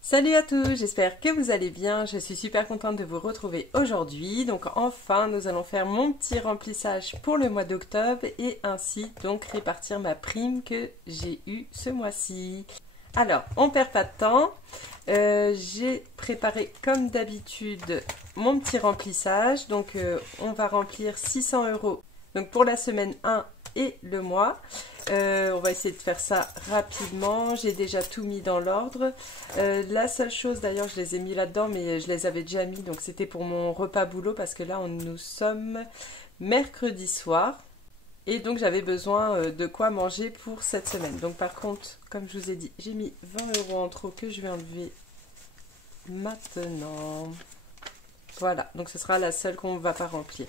Salut à tous, j'espère que vous allez bien. Je suis super contente de vous retrouver aujourd'hui. Donc enfin, nous allons faire mon petit remplissage pour le mois d'octobre et ainsi donc répartir ma prime que j'ai eue ce mois-ci. Alors, on perd pas de temps. J'ai préparé comme d'habitude mon petit remplissage. Donc on va remplir 600 € donc pour la semaine 1 et le mois. On va essayer de faire ça rapidement. J'ai déjà tout mis dans l'ordre. La seule chose, d'ailleurs, je les ai mis là-dedans, mais je les avais déjà mis. Donc c'était pour mon repas boulot parce que là, nous sommes mercredi soir. Et donc j'avais besoin de quoi manger pour cette semaine. Donc par contre, comme je vous ai dit, j'ai mis 20 € en trop que je vais enlever maintenant. Voilà, donc ce sera la seule qu'on ne va pas remplir.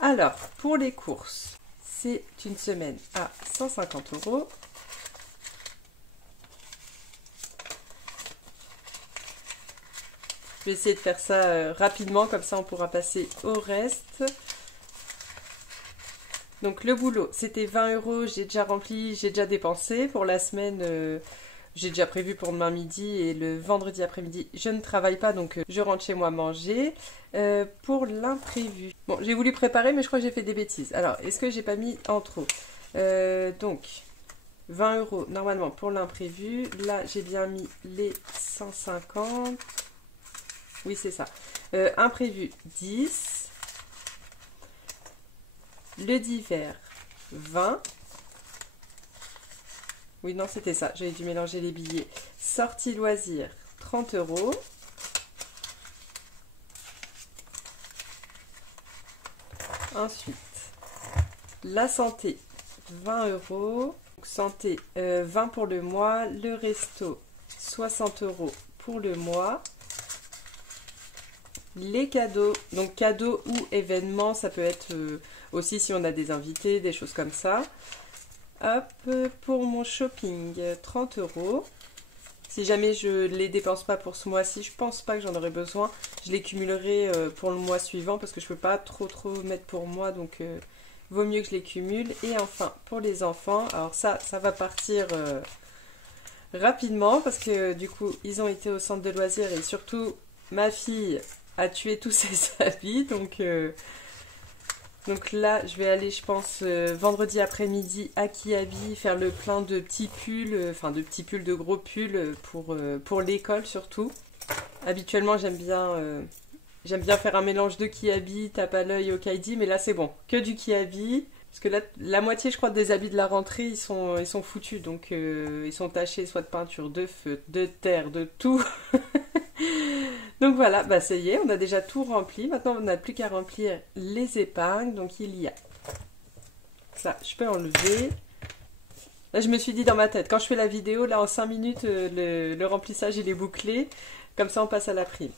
Alors, pour les courses, c'est une semaine à 150 €. Je vais essayer de faire ça rapidement, comme ça on pourra passer au reste. Donc le boulot, c'était 20 €, j'ai déjà rempli, j'ai déjà dépensé. Pour la semaine, j'ai déjà prévu pour demain midi et le vendredi après-midi, je ne travaille pas, donc je rentre chez moi manger. Pour l'imprévu, bon, j'ai voulu préparer, mais je crois que j'ai fait des bêtises. Alors, est-ce que j'ai pas mis en trop? Donc, 20 € normalement pour l'imprévu. Là, j'ai bien mis les 150. Oui, c'est ça. Imprévu, 10. Le divers, 20. Oui, non, c'était ça. J'avais dû mélanger les billets. Sortie loisirs, 30 €. Ensuite, la santé, 20 €. Santé, 20 pour le mois. Le resto, 60 € pour le mois. Les cadeaux, donc cadeaux ou événements, ça peut être aussi si on a des invités, des choses comme ça. Hop, pour mon shopping, 30 €. Si jamais je ne les dépense pas pour ce mois-ci, je pense pas que j'en aurai besoin. Je les cumulerai pour le mois suivant parce que je peux pas trop mettre pour moi, donc vaut mieux que je les cumule. Et enfin, pour les enfants, alors ça va partir rapidement parce que du coup, ils ont été au centre de loisirs et surtout, ma fille a tué tous ses habits, donc là, je vais aller, je pense, vendredi après-midi à Kiabi faire le plein de petits pulls, de gros pulls pour l'école surtout. Habituellement, j'aime bien faire un mélange de Kiabi, tape à l'œil au Kaidi, mais là c'est bon, que du Kiabi. Parce que là, la moitié, je crois, des habits de la rentrée, ils sont foutus, donc ils sont tachés soit de peinture, de feutre, de terre, de tout. Donc voilà, bah ça y est, on a déjà tout rempli. Maintenant, on n'a plus qu'à remplir les épargnes. Donc il y a ça, je peux enlever. Là, je me suis dit dans ma tête, quand je fais la vidéo, là en 5 minutes, le remplissage il est bouclé. Comme ça, on passe à la prime.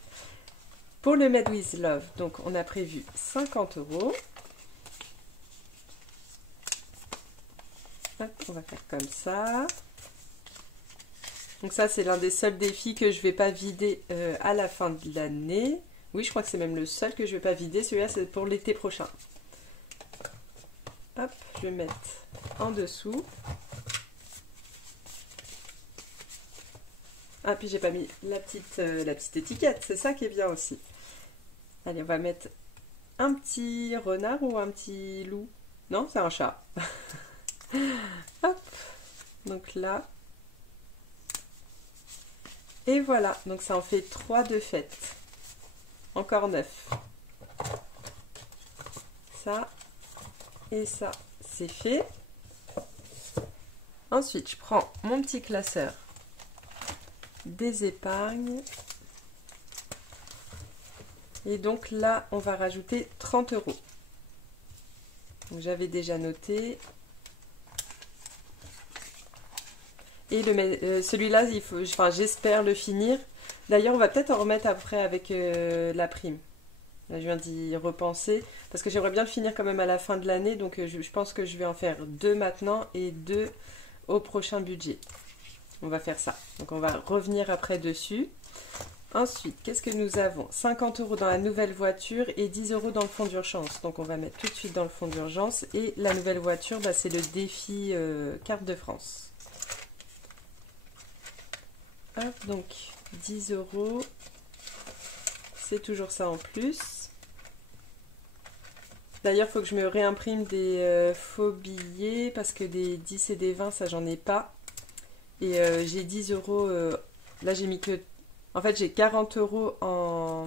Pour le Made with Love, donc on a prévu 50 €. Hop, on va faire comme ça. Donc ça, c'est l'un des seuls défis que je ne vais pas vider à la fin de l'année. Oui, je crois que c'est même le seul que je ne vais pas vider. Celui-là, c'est pour l'été prochain. Hop, je vais mettre en dessous. Ah, puis j'ai pas mis la petite étiquette. C'est ça qui est bien aussi. Allez, on va mettre un petit renard ou un petit loup. Non, c'est un chat. Hop, donc là... Et voilà, donc ça en fait 3 de fête. Encore 9. Ça et ça, c'est fait. Ensuite, je prends mon petit classeur des épargnes. Et donc là, on va rajouter 30 €. Donc j'avais déjà noté. Et celui-là, j'espère le finir. D'ailleurs, on va peut-être en remettre après avec la prime. Là, je viens d'y repenser. Parce que j'aimerais bien le finir quand même à la fin de l'année. Donc, je pense que je vais en faire 2 maintenant et 2 au prochain budget. On va faire ça. Donc, on va revenir après dessus. Ensuite, qu'est-ce que nous avons? 50 € dans la nouvelle voiture et 10 € dans le fonds d'urgence. Donc, on va mettre tout de suite dans le fonds d'urgence. Et la nouvelle voiture, c'est le défi Carte de France. Hop, donc 10 €. C'est toujours ça en plus. D'ailleurs, il faut que je me réimprime des faux billets parce que des 10 et des 20, ça j'en ai pas. Et j'ai 10 €. Là, j'ai mis que. En fait, j'ai 40 € en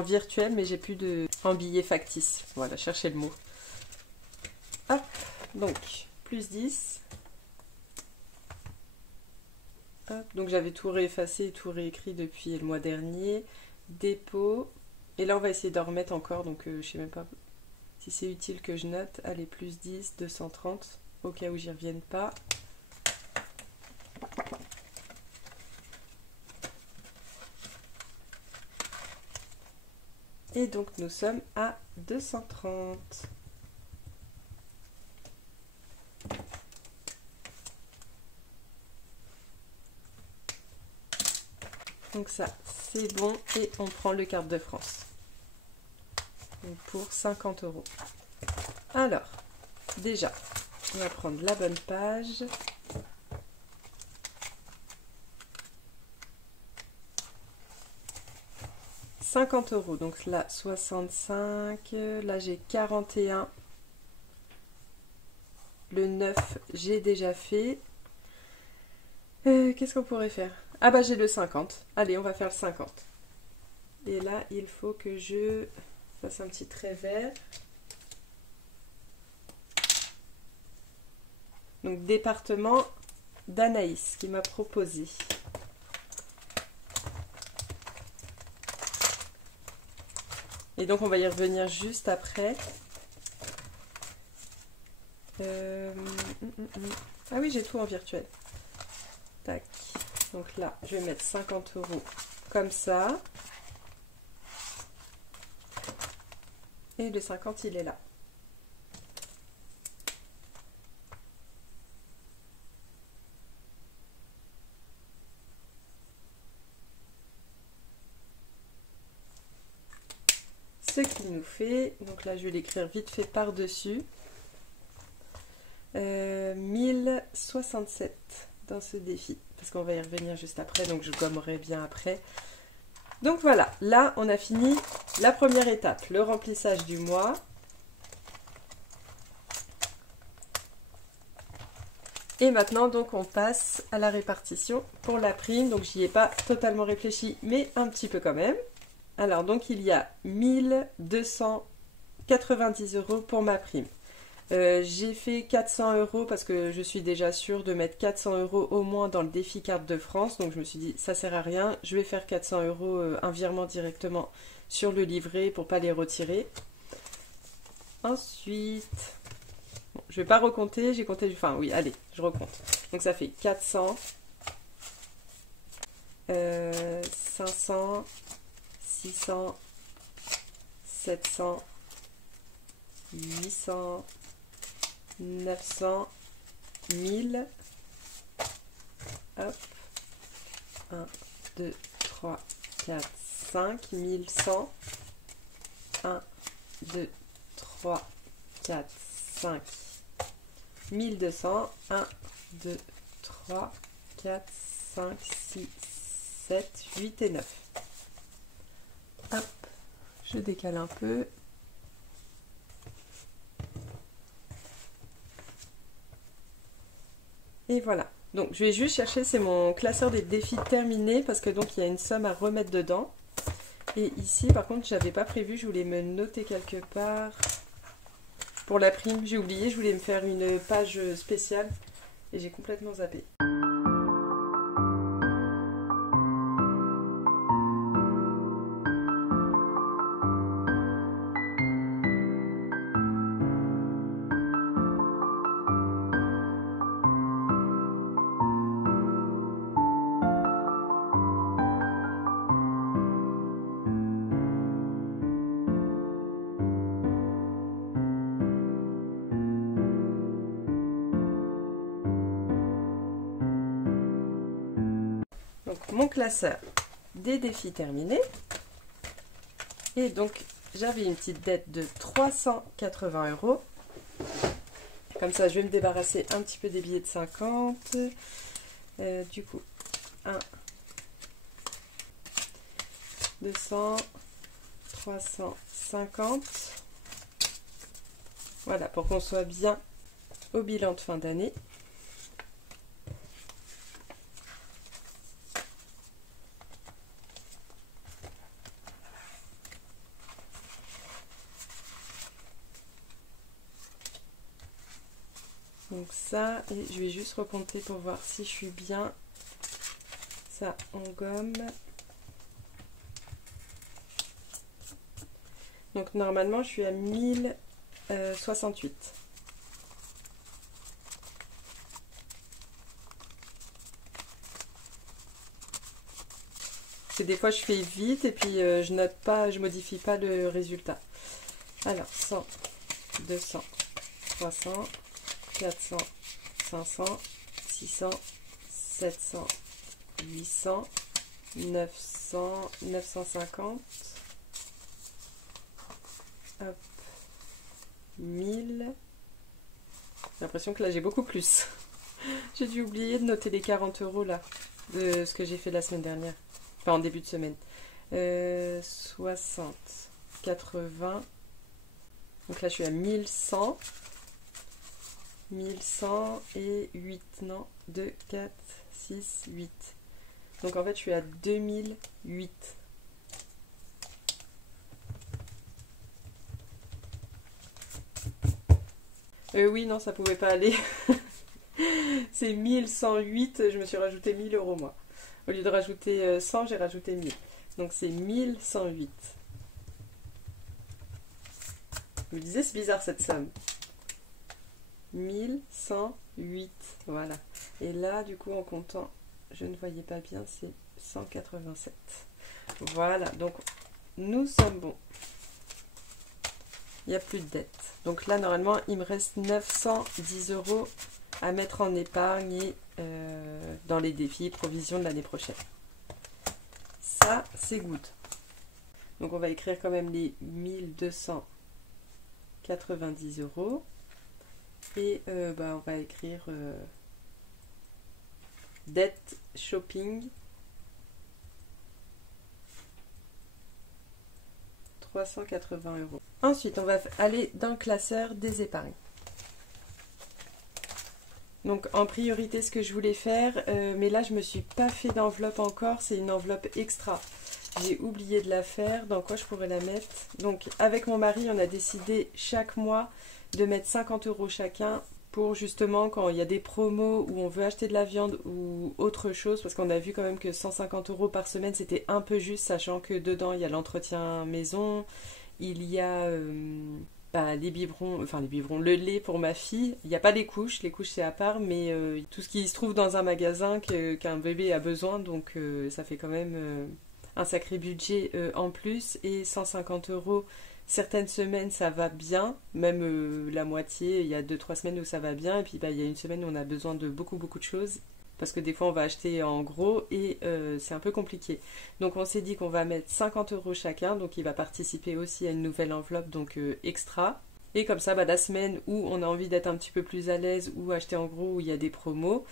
virtuel, mais j'ai plus de. En billets factices. Voilà, cherchez le mot. Hop, donc, plus 10. Hop, donc j'avais tout réeffacé et tout réécrit depuis le mois dernier. Dépôt. Et là, on va essayer d'en remettre encore, donc je sais même pas si c'est utile que je note. Allez, plus 10, 230, au cas où j'y revienne pas. Et donc nous sommes à 230. Donc ça, c'est bon. Et on prend le carte de France. Donc pour 50 €. Alors, déjà, on va prendre la bonne page. « 50 €, donc là 65, là j'ai 41, le 9 j'ai déjà fait. Qu'est-ce qu'on pourrait faire? Ah bah j'ai le 50, allez on va faire le 50. Et là il faut que je fasse un petit trait vert. Donc département d'Anaïs qui m'a proposé. Et donc on va y revenir juste après. Ah oui, j'ai tout en virtuel. Tac. Donc là, je vais mettre 50 € comme ça. Et le 50, il est là. Ce qui nous fait, donc là je vais l'écrire vite fait par-dessus, 1067 dans ce défi, parce qu'on va y revenir juste après, donc je gommerai bien après. Donc voilà, là on a fini la première étape, le remplissage du mois. Et maintenant donc on passe à la répartition pour la prime, donc j'y ai pas totalement réfléchi, mais un petit peu quand même. Alors, donc, il y a 1290 € pour ma prime. J'ai fait 400 € parce que je suis déjà sûre de mettre 400 € au moins dans le défi carte de France. Donc, je me suis dit, ça sert à rien. Je vais faire 400 €, un virement directement sur le livret pour pas les retirer. Ensuite, bon, je vais pas recompter. J'ai compté, enfin, oui, allez, je recompte. Donc, ça fait 400, 500... 600, 700, 800, 900, 1000. Hop. 1, 2, 3, 4, 5, 1100. 1, 2, 3, 4, 5, 1200. 1, 2, 3, 4, 5, 6, 7, 8 et 9. Hop, je décale un peu. Et voilà. Donc je vais juste chercher, c'est mon classeur des défis terminés parce que donc il y a une somme à remettre dedans. Et ici par contre j'avais pas prévu, je voulais me noter quelque part. Pour la prime, j'ai oublié, je voulais me faire une page spéciale et j'ai complètement zappé. Donc mon classeur des défis terminés. Et donc j'avais une petite dette de 380 €. Comme ça je vais me débarrasser un petit peu des billets de 50. Du coup 1, 200, 350. Voilà, pour qu'on soit bien au bilan de fin d'année. Donc ça, et je vais juste recompter pour voir si je suis bien. Ça, on gomme. Donc normalement, je suis à 1068. Parce que des fois, je fais vite et puis je note pas, je modifie pas le résultat. Alors, 100, 200, 300, 400, 500, 600, 700, 800, 900, 950, hop, 1000. J'ai l'impression que là j'ai beaucoup plus. J'ai dû oublier de noter les 40 € là, de ce que j'ai fait la semaine dernière, enfin en début de semaine. 60, 80, donc là je suis à 1100. 1100 et 8, non, 2, 4, 6, 8. Donc en fait, je suis à 2008. Oui, non, ça pouvait pas aller. C'est 1108, je me suis rajouté 1000 € moi. Au lieu de rajouter 100, j'ai rajouté 1000. Donc c'est 1108. Je me disais, c'est bizarre cette somme. 1108, voilà. Et là, du coup, en comptant, je ne voyais pas bien, c'est 187. Voilà, donc nous sommes bons. Il n'y a plus de dette. Donc là, normalement, il me reste 910 € à mettre en épargne et dans les défis provisions de l'année prochaine. Ça, c'est good. Donc on va écrire quand même les 1290 €. Et on va écrire dette shopping 380 €. Ensuite, on va aller dans le classeur des épargnes. Donc en priorité, ce que je voulais faire, mais là je me suis pas fait d'enveloppe encore, c'est une enveloppe extra. J'ai oublié de la faire. Dans quoi je pourrais la mettre? Donc avec mon mari, on a décidé chaque mois de mettre 50 € chacun pour justement quand il y a des promos où on veut acheter de la viande ou autre chose, parce qu'on a vu quand même que 150 € par semaine c'était un peu juste, sachant que dedans il y a l'entretien maison, il y a les biberons, le lait pour ma fille, il n'y a pas les couches c'est à part, mais tout ce qui se trouve dans un magasin qu'un bébé a besoin, donc ça fait quand même un sacré budget en plus, et 150 € certaines semaines ça va bien, même la moitié, il y a 2-3 semaines où ça va bien, et puis il y a une semaine où on a besoin de beaucoup de choses, parce que des fois on va acheter en gros et c'est un peu compliqué. Donc on s'est dit qu'on va mettre 50 € chacun, donc il va participer aussi à une nouvelle enveloppe, donc extra. Et comme ça, la semaine où on a envie d'être un petit peu plus à l'aise ou acheter en gros où il y a des promos,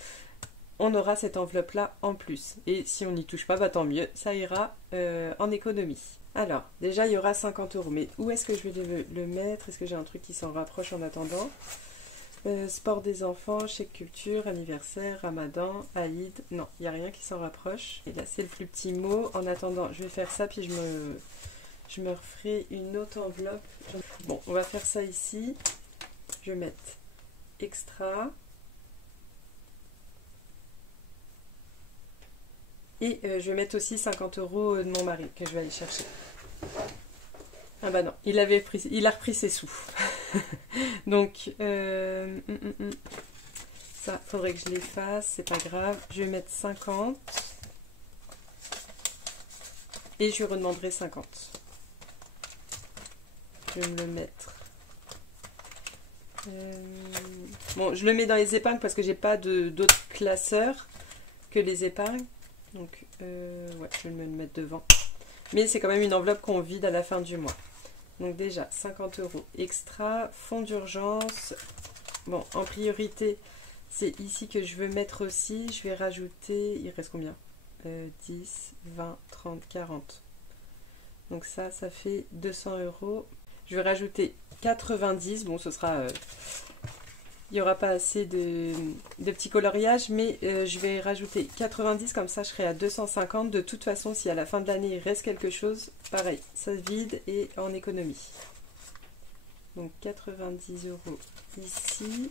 on aura cette enveloppe là en plus. Et si on n'y touche pas, tant mieux, ça ira en économie. Alors, déjà il y aura 50 €, mais où est-ce que je vais le mettre? Est-ce que j'ai un truc qui s'en rapproche en attendant? Sport des enfants, chèque culture, anniversaire, ramadan, Aïd. Non, il n'y a rien qui s'en rapproche. Et là, c'est le plus petit mot. En attendant, je vais faire ça, puis je me referai une autre enveloppe. Bon, on va faire ça ici. Je vais mettre extra. Et je vais mettre aussi 50 € de mon mari, que je vais aller chercher. Ah bah non, il a repris ses sous. Donc, ça, faudrait que je l'efface, c'est pas grave. Je vais mettre 50. Et je lui redemanderai 50. Je vais me le mettre. Bon, je le mets dans les épargnes parce que j'ai pas d'autres classeurs que les épargnes. Donc, ouais, je vais me le mettre devant. Mais c'est quand même une enveloppe qu'on vide à la fin du mois. Donc déjà, 50 € extra, fonds d'urgence. Bon, en priorité, c'est ici que je veux mettre aussi. Je vais rajouter, il reste combien 10, 20, 30, 40. Donc ça fait 200 euros. Je vais rajouter 90. Bon, ce sera... il n'y aura pas assez de petits coloriages, mais je vais rajouter 90, comme ça je serai à 250. De toute façon, si à la fin de l'année il reste quelque chose, pareil, ça se vide et en économie. Donc 90 euros ici.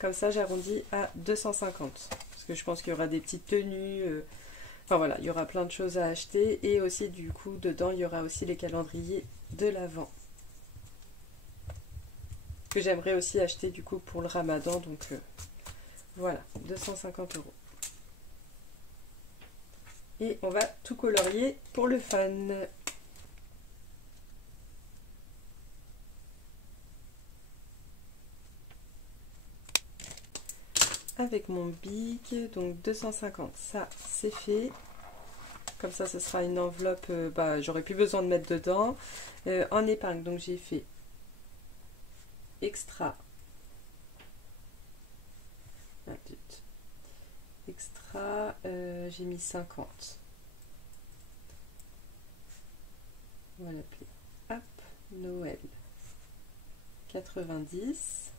Comme ça, j'arrondis à 250. Parce que je pense qu'il y aura des petites tenues. Enfin voilà, il y aura plein de choses à acheter. Et aussi, du coup, dedans, il y aura aussi les calendriers de l'Avent. Que j'aimerais aussi acheter, du coup, pour le Ramadan. Donc voilà, 250 euros. Et on va tout colorier pour le fun. Avec mon bic, donc 250, ça c'est fait. Comme ça, ce sera une enveloppe, j'aurai plus besoin de mettre dedans. En épingle, donc j'ai fait extra. Extra, j'ai mis 50. On va l'appeler, hop, Noël 90.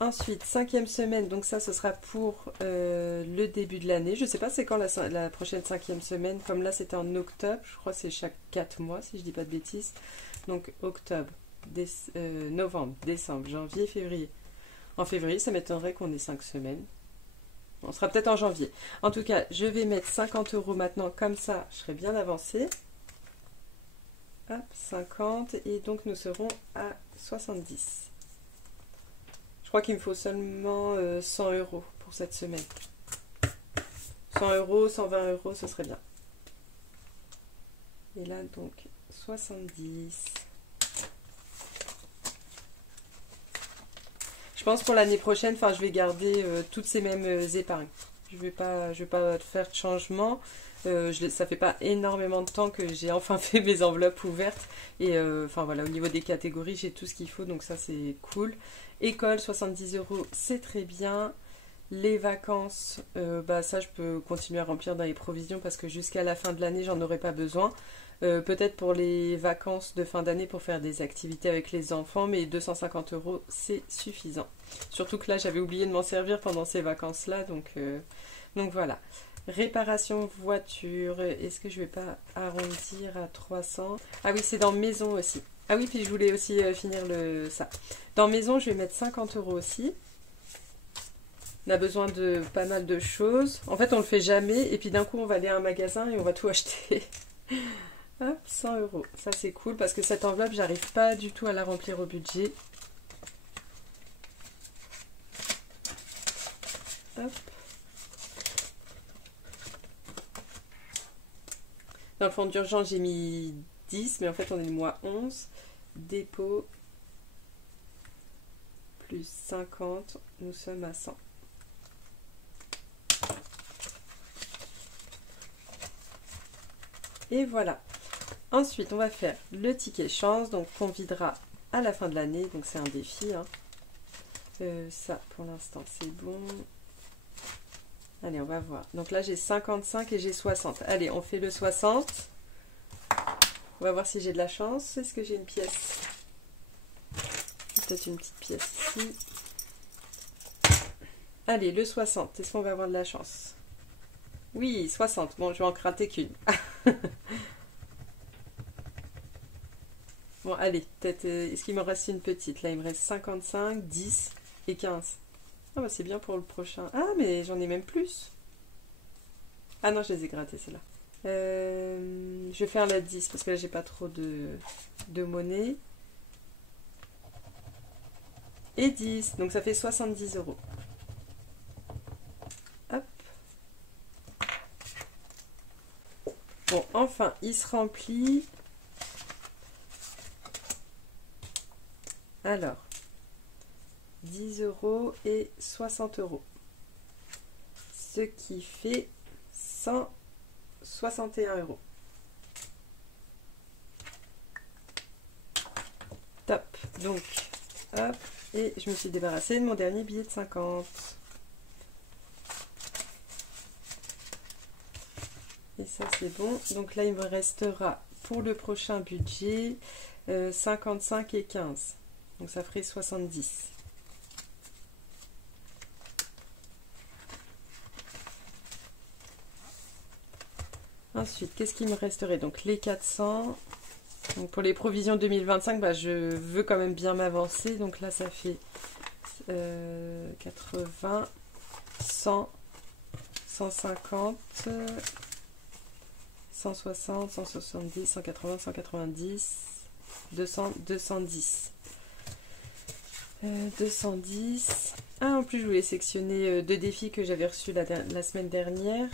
Ensuite, 5e semaine, donc ça ce sera pour le début de l'année. Je ne sais pas c'est quand la prochaine 5e semaine, comme là c'était en octobre, je crois que c'est chaque 4 mois si je dis pas de bêtises. Donc octobre, novembre, décembre, janvier, février. En février, ça m'étonnerait qu'on ait 5 semaines. On sera peut-être en janvier. En tout cas, je vais mettre 50 euros maintenant, comme ça je serai bien avancée. Hop, 50, et donc nous serons à 70. Je crois qu'il me faut seulement 100 euros pour cette semaine. 100 euros, 120 euros, ce serait bien. Et là, donc, 70. Je pense pour l'année prochaine, je vais garder toutes ces mêmes épargnes. Je vais pas faire de changement. Ça fait pas énormément de temps que j'ai enfin fait mes enveloppes ouvertes. Et voilà, au niveau des catégories, j'ai tout ce qu'il faut. Donc ça, c'est cool. École, 70 euros, c'est très bien. Les vacances, ça, je peux continuer à remplir dans les provisions parce que jusqu'à la fin de l'année, j'en aurai pas besoin. Peut-être pour les vacances de fin d'année pour faire des activités avec les enfants, mais 250 euros, c'est suffisant. Surtout que là, j'avais oublié de m'en servir pendant ces vacances-là, donc voilà. Réparation voiture, est-ce que je vais pas arrondir à 300? Ah oui, c'est dans maison aussi. Ah oui, puis je voulais aussi finir ça. Dans maison, je vais mettre 50 euros aussi. On a besoin de pas mal de choses. En fait, on le fait jamais, et puis d'un coup, on va aller à un magasin et on va tout acheter. Hop, 100 euros. Ça, c'est cool parce que cette enveloppe, j'arrive pas du tout à la remplir au budget. Hop. Dans le fonds d'urgence, j'ai mis 10, mais en fait, on est le mois 11. Dépôt, plus 50, nous sommes à 100. Et voilà. Ensuite, on va faire le ticket chance, donc qu'on videra à la fin de l'année. Donc, c'est un défi. Hein. Ça, pour l'instant, c'est bon. Allez, on va voir. Donc là, j'ai 55 et j'ai 60. Allez, on fait le 60. On va voir si j'ai de la chance. Est-ce que j'ai une pièce? Peut-être une petite pièce ici. Allez, le 60. Est-ce qu'on va avoir de la chance? Oui, 60. Bon, je vais en gratter qu'une. Bon, allez, peut-être... est-ce qu'il me reste une petite? Là, il me reste 55, 10 et 15. Ah bah c'est bien pour le prochain. Ah, mais j'en ai même plus. Ah non, je les ai grattés, ceux-là. Je vais faire la 10 parce que là, j'ai pas trop de monnaie. Et 10, donc ça fait 70 euros. Hop. Bon, enfin, il se remplit. Alors, 10 euros et 60 euros. Ce qui fait 161 euros. Top. Donc, hop. Et je me suis débarrassée de mon dernier billet de 50. Et ça c'est bon. Donc là il me restera pour le prochain budget 55 et 15. Donc ça ferait 70. Ensuite, qu'est-ce qui me resterait? Donc les 400. Donc pour les provisions 2025, bah, je veux quand même bien m'avancer. Donc là ça fait 80, 100, 150, 160, 170, 180, 190, 200, 210. 210. Ah, en plus, je voulais sectionner deux défis que j'avais reçus la semaine dernière.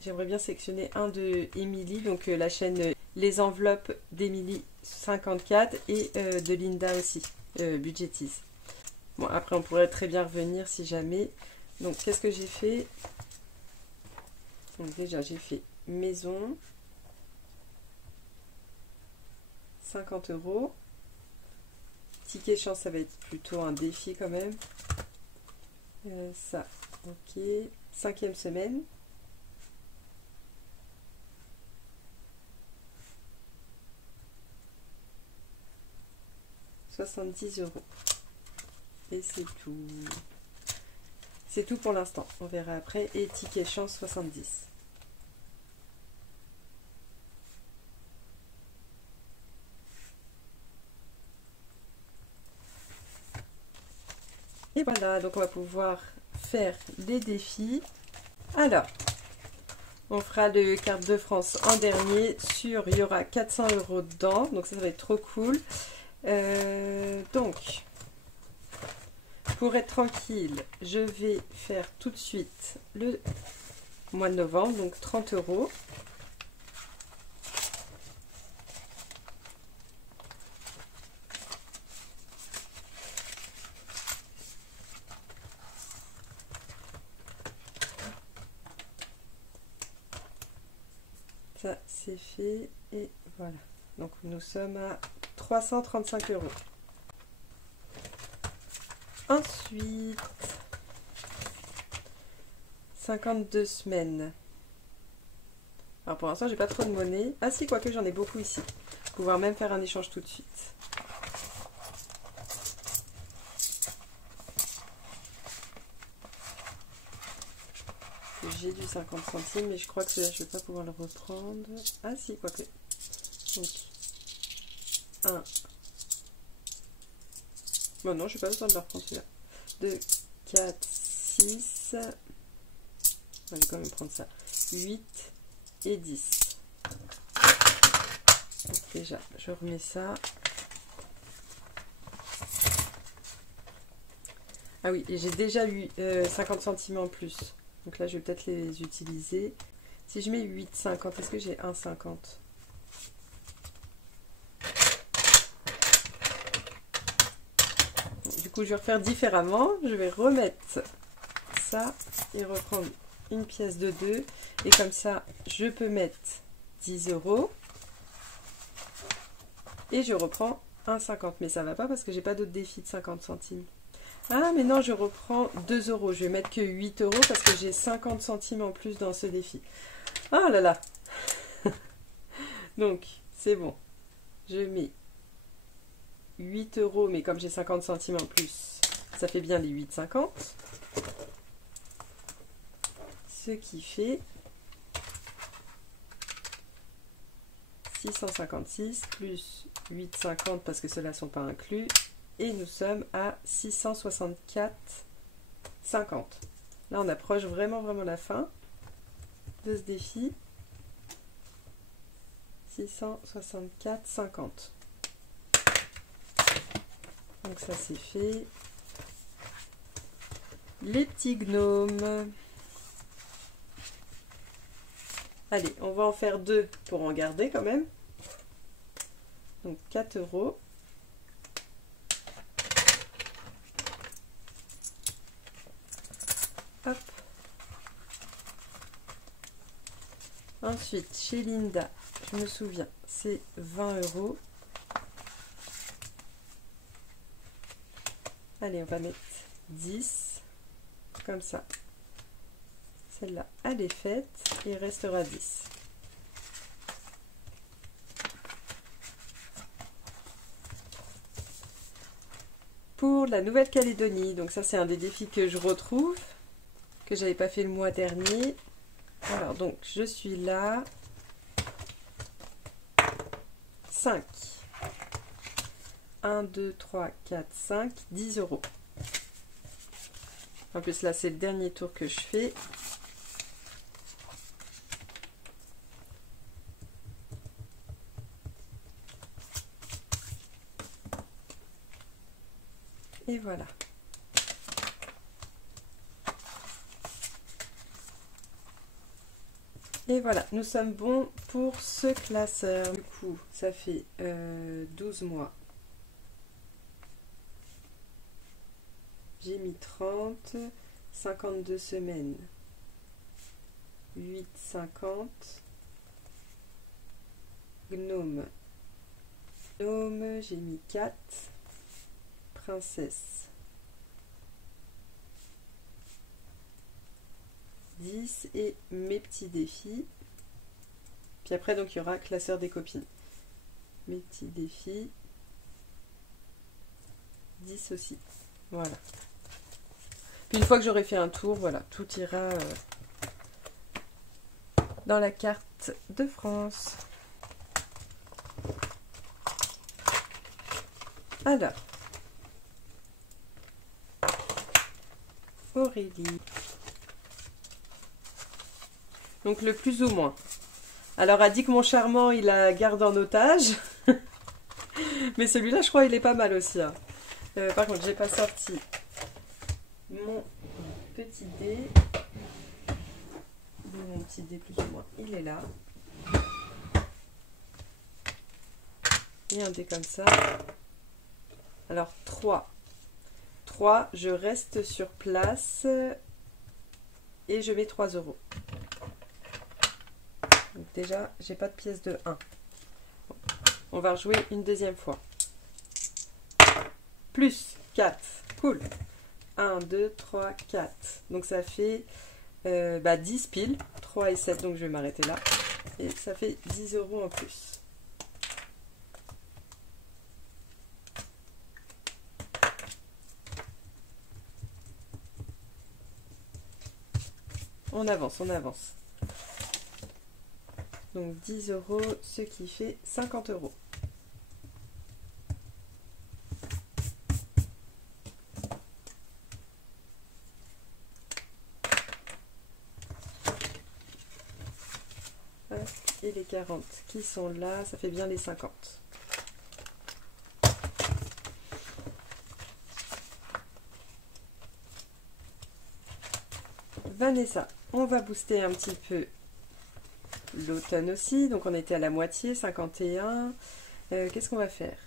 J'aimerais bien sectionner un de Émilie, donc la chaîne Les Enveloppes d'Émilie 54 et de Linda aussi, Budgetise. Bon, après, on pourrait très bien revenir si jamais. Donc, qu'est-ce que j'ai fait? Donc, déjà, j'ai fait maison, 50 €. Ticket chance, ça va être plutôt un défi quand même. Ça, ok. 5e semaine. €70. Et c'est tout. C'est tout pour l'instant. On verra après. Et ticket chance 70. Et voilà, donc on va pouvoir faire les défis. Alors, on fera le carte de France en dernier. Il y aura 400 € dedans. Donc ça va être trop cool. Donc, pour être tranquille, je vais faire tout de suite le mois de novembre. Donc 30 €. Ça c'est fait et voilà. Donc nous sommes à 335 €. Ensuite, 52 semaines. Alors pour l'instant j'ai pas trop de monnaie. Ah si, quoique j'en ai beaucoup ici. Pouvoir même faire un échange tout de suite. J'ai du 50 centimes, mais je crois que celui-là, je ne vais pas pouvoir le reprendre. Ah si, quoique. Donc, 1. Bon non, je n'ai pas besoin de le reprendre celui-là. 2, 4, 6. On va quand même prendre ça. 8 et 10. Donc déjà, je remets ça. Ah oui, et j'ai déjà eu 50 centimes en plus. Donc là, je vais peut-être les utiliser. Si je mets 8,50, est-ce que j'ai 1,50? Du coup, je vais refaire différemment. Je vais remettre ça et reprendre une pièce de 2. Et comme ça, je peux mettre 10 €. Et je reprends 1,50. Mais ça va pas parce que j'ai pas d'autres défis de 50 centimes. Ah, mais non, je reprends 2 €. Je vais mettre que 8 € parce que j'ai 50 centimes en plus dans ce défi. Ah là là. Donc, c'est bon. Je mets 8 €, mais comme j'ai 50 centimes en plus, ça fait bien les 8,50. Ce qui fait 656 plus 8,50 parce que ceux-là ne sont pas inclus. Et nous sommes à 664,50. Là, on approche vraiment la fin de ce défi. 664,50. Donc ça, c'est fait. Les petits gnomes. Allez, on va en faire 2 pour en garder quand même. Donc 4 €. Hop. Ensuite, chez Linda, je me souviens, c'est 20 €. Allez, on va mettre 10. Comme ça. Celle-là, elle est faite. Et il restera 10. pour la Nouvelle-Calédonie. Donc ça c'est un des défis que je retrouve, que j'avais pas fait le mois dernier. Alors donc je suis là. 5. 1, 2, 3, 4, 5, 10 euros. En plus là c'est le dernier tour que je fais. Et voilà. Et voilà, nous sommes bons pour ce classeur. Du coup, ça fait 12 mois. J'ai mis 30, 52 semaines. 8, 50. Gnome. Gnome, j'ai mis 4. Princesse. 10 et mes petits défis. Puis après donc il y aura classeur des copines. Mes petits défis. 10 aussi. Voilà. Puis une fois que j'aurai fait un tour, voilà, tout ira dans la carte de France. Alors. Aurélie. Donc le plus ou moins. Alors a dit que mon charmant il la garde en otage. Mais celui-là je crois il est pas mal aussi. Hein. Par contre j'ai pas sorti mon petit dé. Mon petit dé plus ou moins il est là. Et un dé comme ça. Alors 3. 3, je reste sur place. Et je mets 3 euros. Donc déjà, j'ai pas de pièce de 1. Bon, on va rejouer une deuxième fois. Plus 4. Cool. 1, 2, 3, 4. Donc ça fait 10 piles. 3 et 7, donc je vais m'arrêter là. Et ça fait 10 euros en plus. On avance, on avance. Donc 10 euros, ce qui fait 50 euros. Et les 40 qui sont là, ça fait bien les 50. Vanessa, on va booster un petit peu l'automne aussi. Donc on était à la moitié, 51. Qu'est-ce qu'on va faire?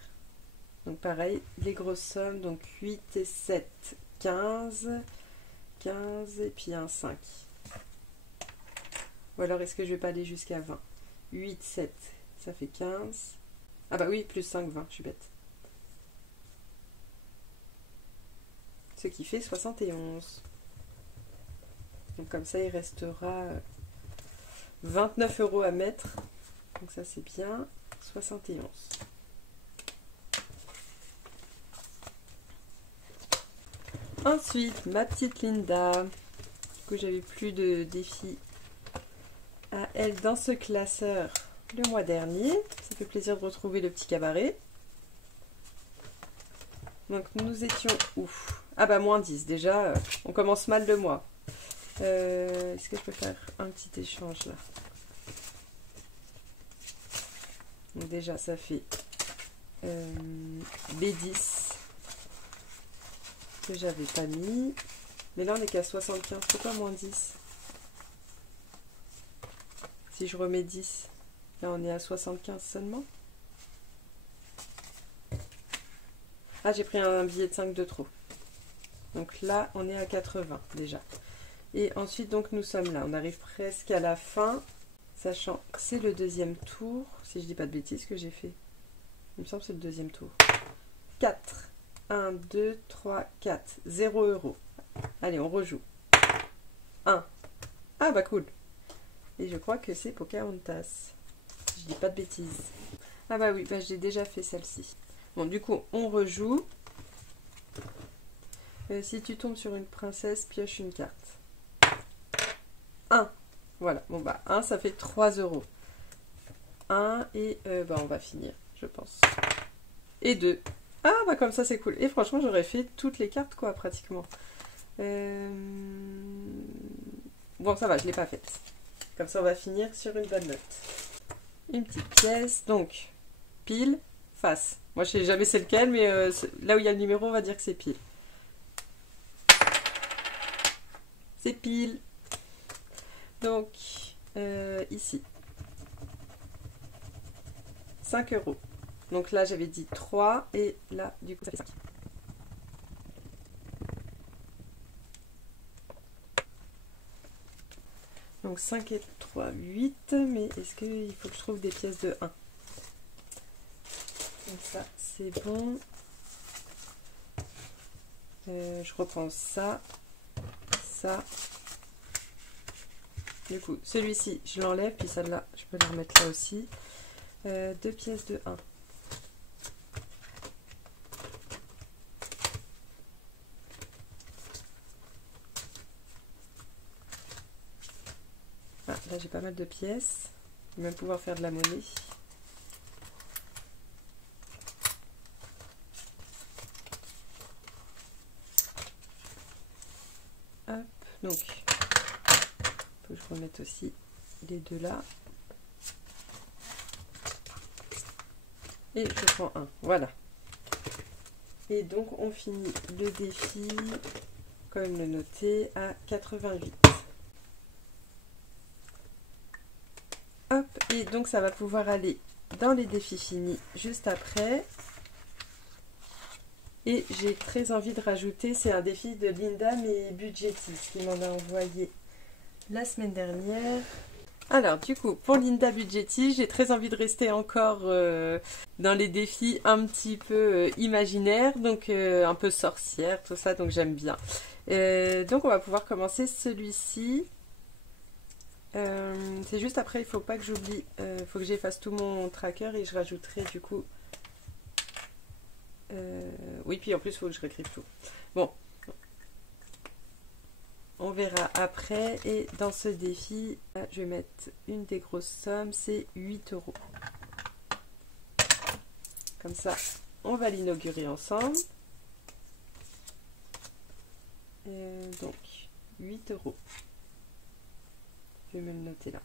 Donc pareil, les grosses sommes, donc 8 et 7, 15. 15 et puis un 5. Ou alors est-ce que je vais pas aller jusqu'à 20? 8, 7, ça fait 15. Ah bah oui, plus 5, 20, je suis bête. Ce qui fait 71. Donc comme ça, il restera 29 euros à mettre. Donc ça, c'est bien. 71. Ensuite, ma petite Linda. Du coup, j'avais plus de défis à elle dans ce classeur le mois dernier. Ça fait plaisir de retrouver le petit cabaret. Donc nous étions où? Ah bah moins 10 déjà, on commence mal le mois. Est-ce que je peux faire un petit échange là? Donc déjà ça fait B10 que j'avais pas mis. Mais là on est qu'à 75, pourquoi moins 10? Si je remets 10, là on est à 75 seulement. Ah, j'ai pris un billet de 5 de trop. Donc là, on est à 80 déjà. Et ensuite, donc nous sommes là. On arrive presque à la fin, sachant que c'est le deuxième tour. Si je dis pas de bêtises, que j'ai fait. Il me semble que c'est le deuxième tour. 4. 1, 2, 3, 4. 0 euros. Allez, on rejoue. 1. Ah bah cool. Et je crois que c'est Pocahontas. Je dis pas de bêtises. Ah bah oui, bah j'ai déjà fait celle-ci. Bon, du coup, on rejoue. Si tu tombes sur une princesse, pioche une carte. 1. Voilà, bon bah 1 ça fait 3 €. 1 et bah on va finir, je pense. Et 2. Ah bah comme ça c'est cool. Et franchement j'aurais fait toutes les cartes quoi pratiquement. Bon ça va, je l'ai pas faite. Comme ça on va finir sur une bonne note. Une petite pièce, donc pile, face. Moi je sais jamais c'est lequel, mais là où il y a le numéro on va dire que c'est pile. C'est pile. Donc ici. 5 €. Donc là j'avais dit 3 et là du coup ça fait 5. Donc 5 et 3, 8. Mais est-ce qu'il faut que je trouve des pièces de 1? Donc ça c'est bon. Je reprends ça. Ça. Du coup celui-ci je l'enlève. Puis celle-là je peux la remettre là aussi. 2 pièces de 1. Ah, là j'ai pas mal de pièces. Je vais même pouvoir faire de la monnaie. Hop, donc faut que je remette aussi les deux là. Et je prends un, voilà. Et donc on finit le défi, comme le noter, à 88. Hop, et donc ça va pouvoir aller dans les défis finis juste après. Et j'ai très envie de rajouter, c'est un défi de Linda mais Budgetis qui m'en a envoyé la semaine dernière. Alors du coup, pour Linda Budgetis, j'ai très envie de rester encore dans les défis un petit peu imaginaires, donc un peu sorcière, tout ça, donc j'aime bien. Donc on va pouvoir commencer celui-ci. C'est juste après, il faut pas que j'oublie, il faut que j'efface tout mon tracker et je rajouterai du coup... oui, puis en plus, il faut que je réécrive tout. Bon, on verra après. Et dans ce défi, là, je vais mettre une des grosses sommes, c'est 8 €. Comme ça, on va l'inaugurer ensemble. Donc, 8 €. Je vais me le noter là.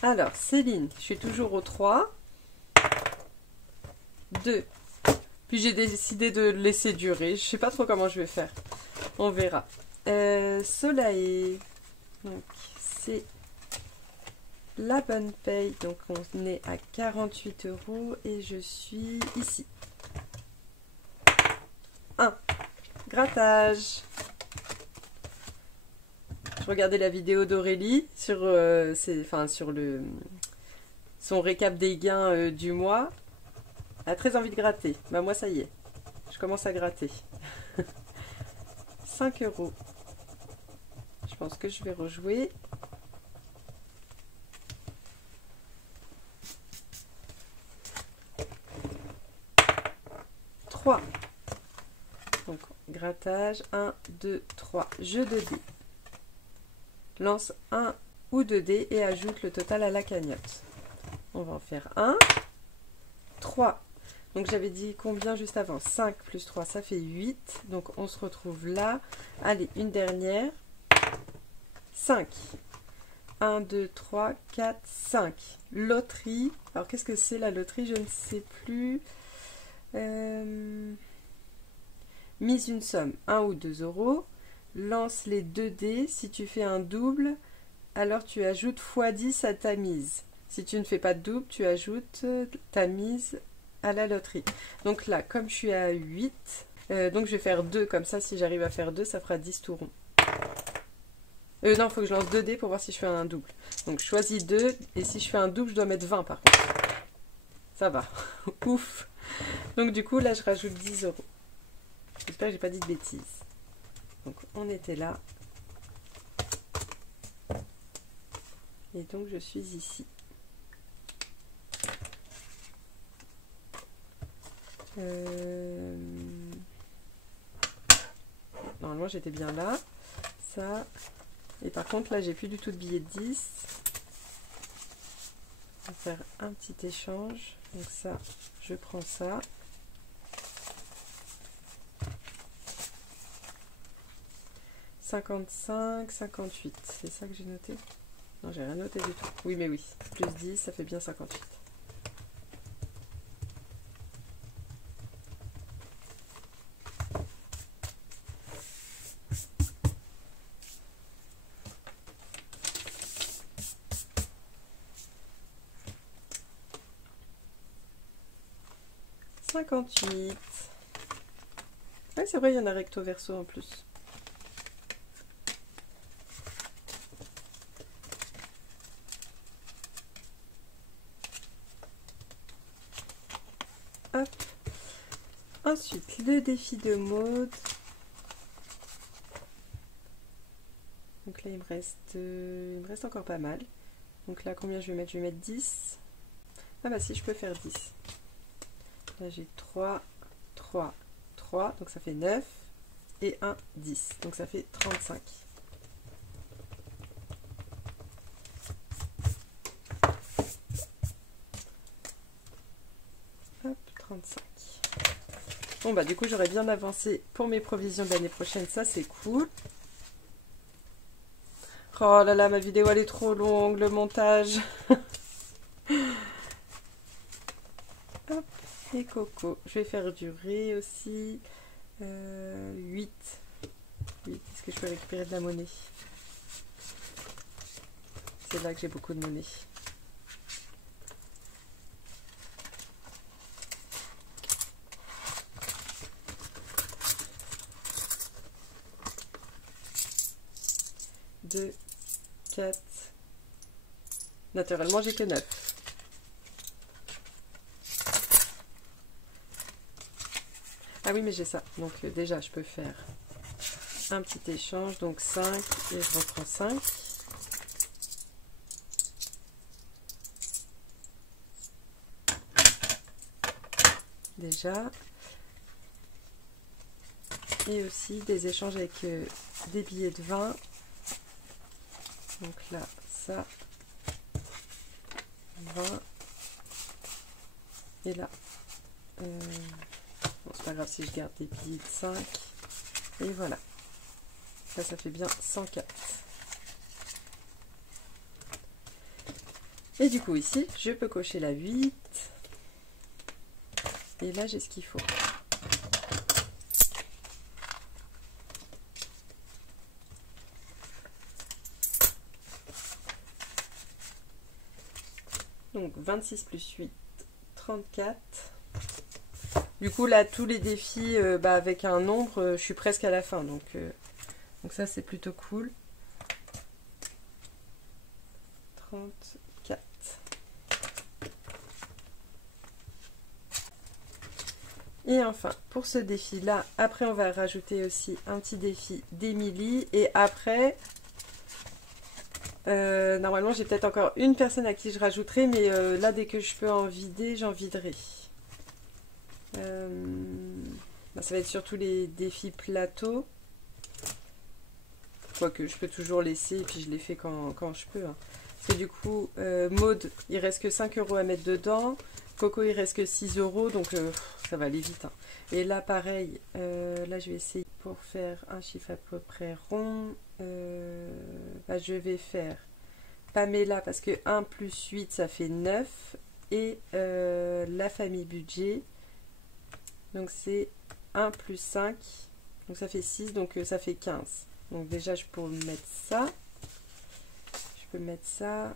Alors, Céline, je suis toujours au 3. 2. Puis j'ai décidé de le laisser durer. Je sais pas trop comment je vais faire. On verra. Soleil. Donc, c'est la bonne paye. Donc, on est à 48 € et je suis ici. 1. Grattage. Je regardais la vidéo d'Aurélie sur, sur son récap des gains du mois. Elle a très envie de gratter. Bah moi ça y est, je commence à gratter. 5 €. Je pense que je vais rejouer. Donc grattage, 1, 2, 3. Jeu de dés. Lance 1 ou 2 dés et ajoute le total à la cagnotte. On va en faire 1. 3. Donc j'avais dit combien juste avant? 5 plus 3, ça fait 8. Donc on se retrouve là. Allez, une dernière. 5. 1, 2, 3, 4, 5. Loterie. Alors qu'est-ce que c'est la loterie? Je ne sais plus. Mise une somme, 1 ou 2 €. Lance les 2 dés. Si tu fais un double, alors tu ajoutes x10 à ta mise. Si tu ne fais pas de double, tu ajoutes ta mise à la loterie. Donc là, comme je suis à 8, donc je vais faire 2. Comme ça, si j'arrive à faire 2, ça fera 10 tout rond. Non, il faut que je lance 2 dés pour voir si je fais un double. Donc je choisis 2. Et si je fais un double, je dois mettre 20 par contre. Ça va. Ouf. Donc du coup, là, je rajoute 10 €. J'espère que j'ai pas dit de bêtises. Donc on était là. Et donc je suis ici. Normalement j'étais bien là. Ça. Et par contre là j'ai plus du tout de billets de 10. On va faire un petit échange. Donc ça, je prends ça. « 55, 58. C'est ça que j'ai noté? Non, j'ai rien noté du tout. Oui, mais oui. Plus 10, ça fait bien 58. « 58. » Ouais, c'est vrai, il y en a recto verso en plus. Hop. Ensuite, le défi de Maud. Donc là, il me reste encore pas mal. Donc là, combien je vais mettre? Je vais mettre 10. Ah bah si, je peux faire 10. Là, j'ai 3, 3, 3. Donc ça fait 9. Et 1, 10. Donc ça fait 35. Hop, 35. Bon bah du coup j'aurais bien avancé pour mes provisions de l'année prochaine, ça c'est cool. Oh là là, ma vidéo elle est trop longue, le montage. Hop, et coco. Je vais faire du riz aussi. 8. Est-ce que je peux récupérer de la monnaie? C'est là que j'ai beaucoup de monnaie. Deux, 4. Naturellement, j'ai que 9. Ah oui, mais j'ai ça. Donc déjà, je peux faire un petit échange. Donc 5 et je reprends 5. Déjà. Et aussi des échanges avec des billets de 20. Donc là, ça. 20. Et là. Bon, c'est pas grave si je garde des billets de 5. Et voilà. Là, ça fait bien 104. Et du coup, ici, je peux cocher la 8. Et là, j'ai ce qu'il faut. Donc, 26 plus 8, 34. Du coup, là, tous les défis avec un nombre, je suis presque à la fin. Donc ça, c'est plutôt cool. 34. Et enfin, pour ce défi-là, après, on va rajouter aussi un petit défi d'Emilie. Et après, normalement, j'ai peut-être encore une personne à qui je rajouterai. Mais là, dès que je peux en vider, j'en viderai. Ça va être surtout les défis plateaux. Quoique je peux toujours laisser et puis je les fais quand je peux. Hein. Parce que du coup, Maud, il reste que 5 € à mettre dedans. Coco, il reste que 6 €. Donc ça va aller vite. Hein. Et là, pareil, là je vais essayer pour faire un chiffre à peu près rond. Je vais faire Pamela parce que 1 plus 8 ça fait 9. Et la famille budget. Donc c'est 1 plus 5, donc ça fait 6, donc ça fait 15. Donc déjà je peux mettre ça, je peux mettre ça,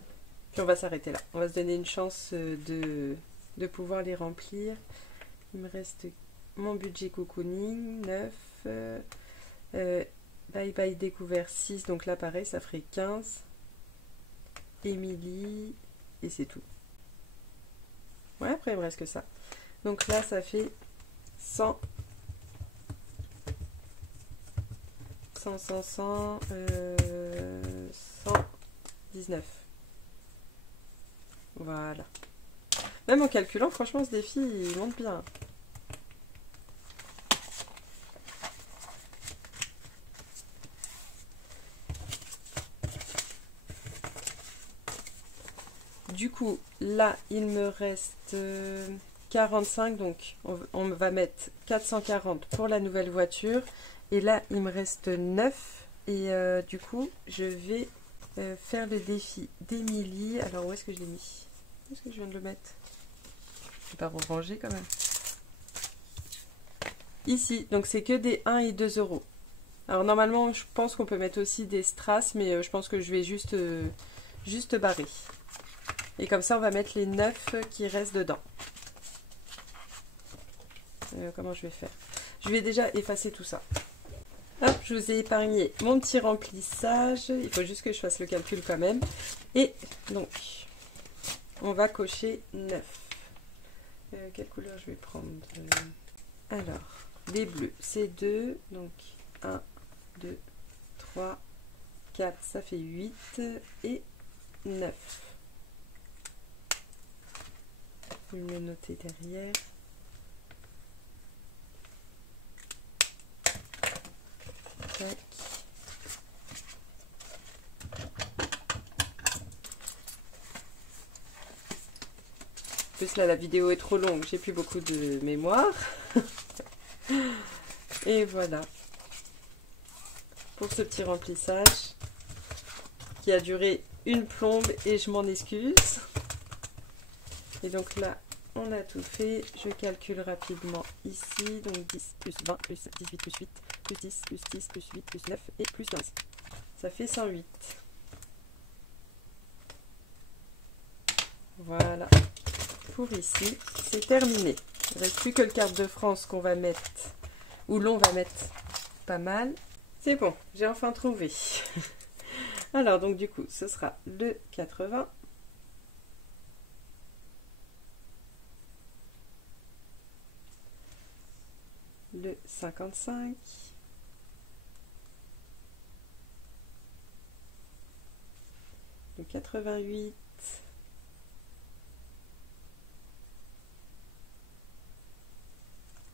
puis on va s'arrêter là. On va se donner une chance de pouvoir les remplir. Il me reste mon budget cocooning, 9, bye bye découvert 6, donc là pareil ça ferait 15. Émilie, et c'est tout. Ouais, après il me reste que ça. Donc là ça fait 100. 100, 100, 100, 119. Voilà. Même en calculant, franchement, ce défi, il monte bien. Du coup, là, il me reste 45, donc on va mettre 440 pour la nouvelle voiture. Et là, il me reste 9. Et du coup, je vais faire le défi d'Émilie. Alors, où est-ce que je l'ai mis? Où est-ce que je viens de le mettre? Je vais pas ranger quand même. Ici, donc c'est que des 1 et 2 euros. Alors, normalement, je pense qu'on peut mettre aussi des strass, mais je pense que je vais juste barrer. Et comme ça, on va mettre les 9 qui restent dedans. Comment je vais faire? Je vais déjà effacer tout ça. Hop, je vous ai épargné mon petit remplissage. Il faut juste que je fasse le calcul quand même. Et donc, on va cocher 9. Quelle couleur je vais prendre? Alors, les bleus, c'est 2. Donc, 1, 2, 3, 4, ça fait 8. Et 9. Je vais me le noter derrière. Tac. En plus là la vidéo est trop longue, j'ai plus beaucoup de mémoire. Et voilà. Pour ce petit remplissage qui a duré une plombe et je m'en excuse. Et donc là, on a tout fait. Je calcule rapidement ici. Donc 10 plus 20 plus 18 plus 8 plus 10 plus 10 plus 8 plus 9 et plus 15. Ça fait 108. Voilà. Pour ici, c'est terminé. Il ne reste plus que le carte de France qu'on va mettre, ou l'on va mettre pas mal. C'est bon, j'ai enfin trouvé. Alors, donc du coup, ce sera le 80. Le 55. Le 88.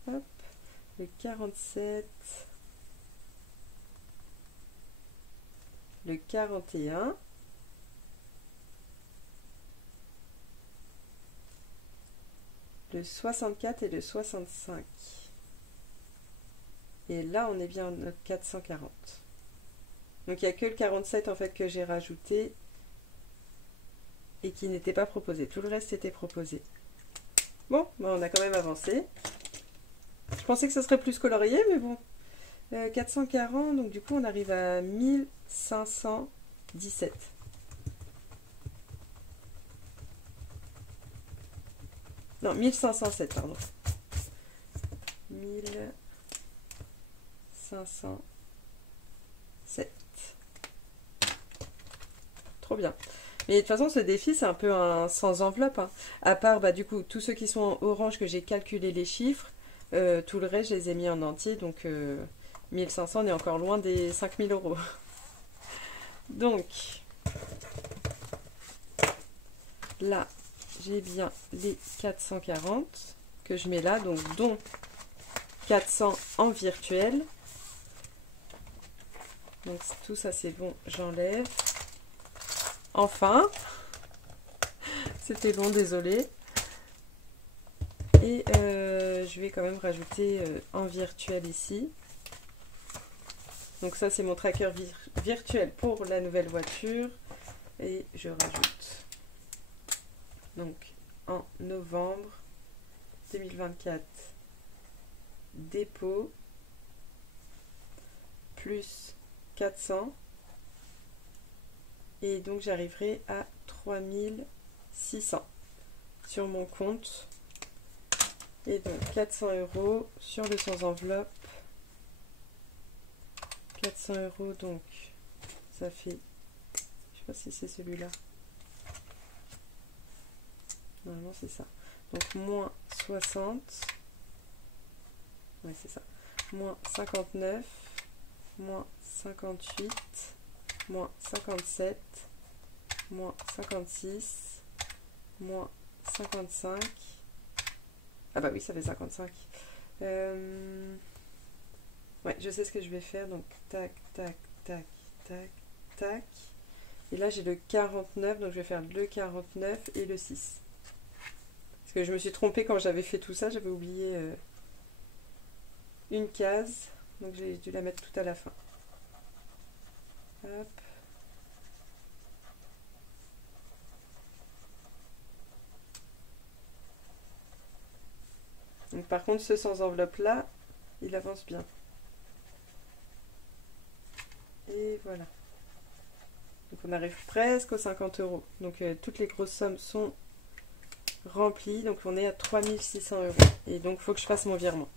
Hop, le 47. Le 41. Le 64 et le 65. Et là, on est bien à notre 440. Donc, il n'y a que le 47 en fait que j'ai rajouté et qui n'était pas proposé. Tout le reste était proposé. Bon, ben, on a quand même avancé. Je pensais que ce serait plus colorié, mais bon. 440, donc du coup, on arrive à 1517. Non, 1507, pardon. 1507. Trop bien. Mais de toute façon, ce défi, c'est un peu un sans enveloppe. Hein. À part, bah, du coup, tous ceux qui sont en orange que j'ai calculé les chiffres, tout le reste, je les ai mis en entier. Donc, 1500, on est encore loin des 5000 euros. Donc, là, j'ai bien les 440 que je mets là. Donc, dont 400 en virtuel. Donc, tout ça, c'est bon, j'enlève. Enfin, c'était long, désolé. Et je vais quand même rajouter en virtuel ici. Donc ça, c'est mon tracker virtuel pour la nouvelle voiture. Et je rajoute. Donc, en novembre 2024, dépôt, plus 400. Et donc, j'arriverai à 3600 sur mon compte. Et donc, 400 € sur le sans enveloppe. 400 €, donc, ça fait... Je sais pas si c'est celui-là. Normalement, c'est ça. Donc, moins 60. Ouais, c'est ça. Moins 59. moins 58, moins 57, moins 56, moins 55. Ah bah oui, ça fait 55. Ouais, je sais ce que je vais faire, donc tac, tac, tac, tac, tac. Et là, j'ai le 49, donc je vais faire le 49 et le 6. Parce que je me suis trompée quand j'avais fait tout ça, j'avais oublié une case, donc j'ai dû la mettre tout à la fin. Hop. Donc par contre, ce sans enveloppe là, il avance bien. Et voilà. Donc on arrive presque aux 50 €. Donc toutes les grosses sommes sont remplies. Donc on est à 3600 €. Et donc il faut que je fasse mon virement.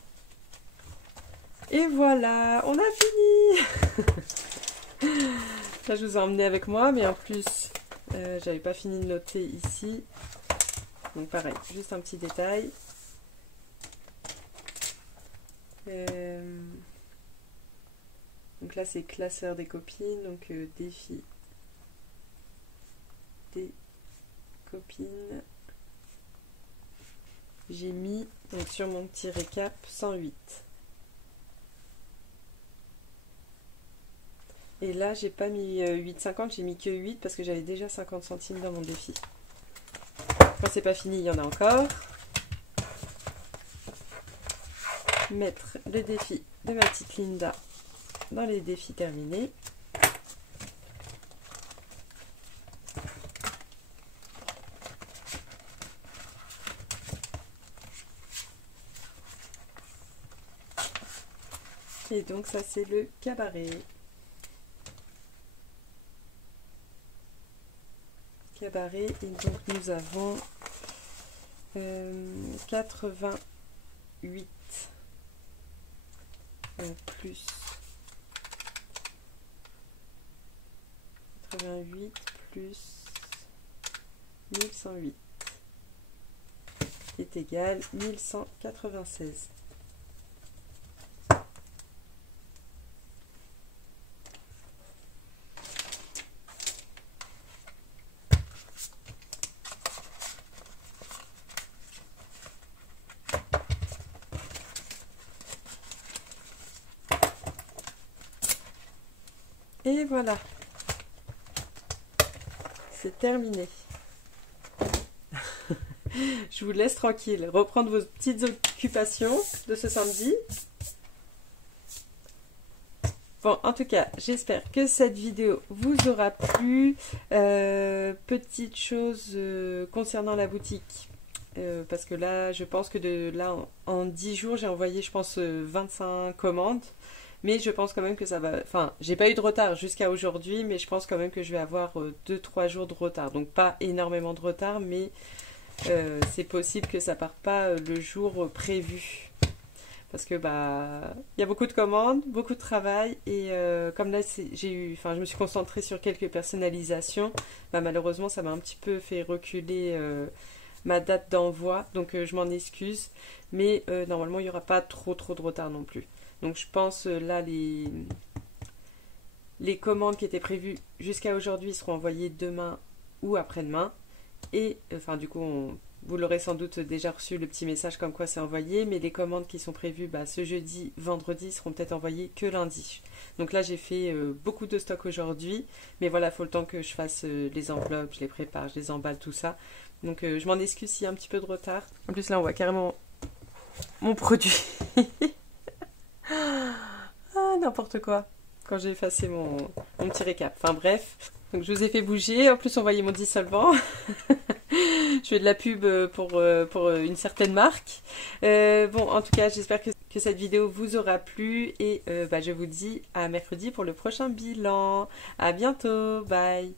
Et voilà, on a fini. Là je vous ai emmené avec moi, mais en plus j'avais pas fini de noter ici. Donc pareil, juste un petit détail. Donc là c'est classeur des copines, donc défi des copines. J'ai mis donc, sur mon petit récap 108. Et là j'ai pas mis 8,50, j'ai mis que 8 parce que j'avais déjà 50 centimes dans mon défi. Quand c'est pas fini, il y en a encore. Mettre le défi de ma petite Linda dans les défis terminés. Et donc ça c'est le cabaret. Cabaret, et donc nous avons 88 plus 88 plus 1108 est égal 1196. Et voilà, c'est terminé. Je vous laisse tranquille, reprendre vos petites occupations de ce samedi. Bon, en tout cas, j'espère que cette vidéo vous aura plu. Petite chose concernant la boutique. Parce que là, je pense que en 10 jours, j'ai envoyé, je pense, 25 commandes. Mais je pense quand même que ça va... Enfin, j'ai pas eu de retard jusqu'à aujourd'hui, mais je pense quand même que je vais avoir 2-3 jours de retard. Donc pas énormément de retard, mais c'est possible que ça parte pas le jour prévu. Parce que bah il y a beaucoup de commandes, beaucoup de travail. Et comme là, je me suis concentrée sur quelques personnalisations. Bah, malheureusement, ça m'a un petit peu fait reculer ma date d'envoi. Donc je m'en excuse. Mais normalement, il n'y aura pas trop de retard non plus. Donc je pense là les commandes qui étaient prévues jusqu'à aujourd'hui seront envoyées demain ou après-demain. Et enfin du coup vous l'aurez sans doute déjà reçu le petit message comme quoi c'est envoyé. Mais les commandes qui sont prévues ce jeudi, vendredi seront peut-être envoyées que lundi. Donc là j'ai fait beaucoup de stock aujourd'hui. Mais voilà, il faut le temps que je fasse les enveloppes, je les prépare, je les emballe, tout ça. Donc je m'en excuse s'il y a un petit peu de retard. En plus là on voit carrément mon produit. Ah, n'importe quoi. Quand j'ai effacé mon petit récap. Enfin bref. Donc je vous ai fait bouger. En plus on voyait mon dissolvant. Je fais de la pub pour une certaine marque. Bon, en tout cas, j'espère que cette vidéo vous aura plu. Et je vous dis à mercredi pour le prochain bilan. À bientôt. Bye.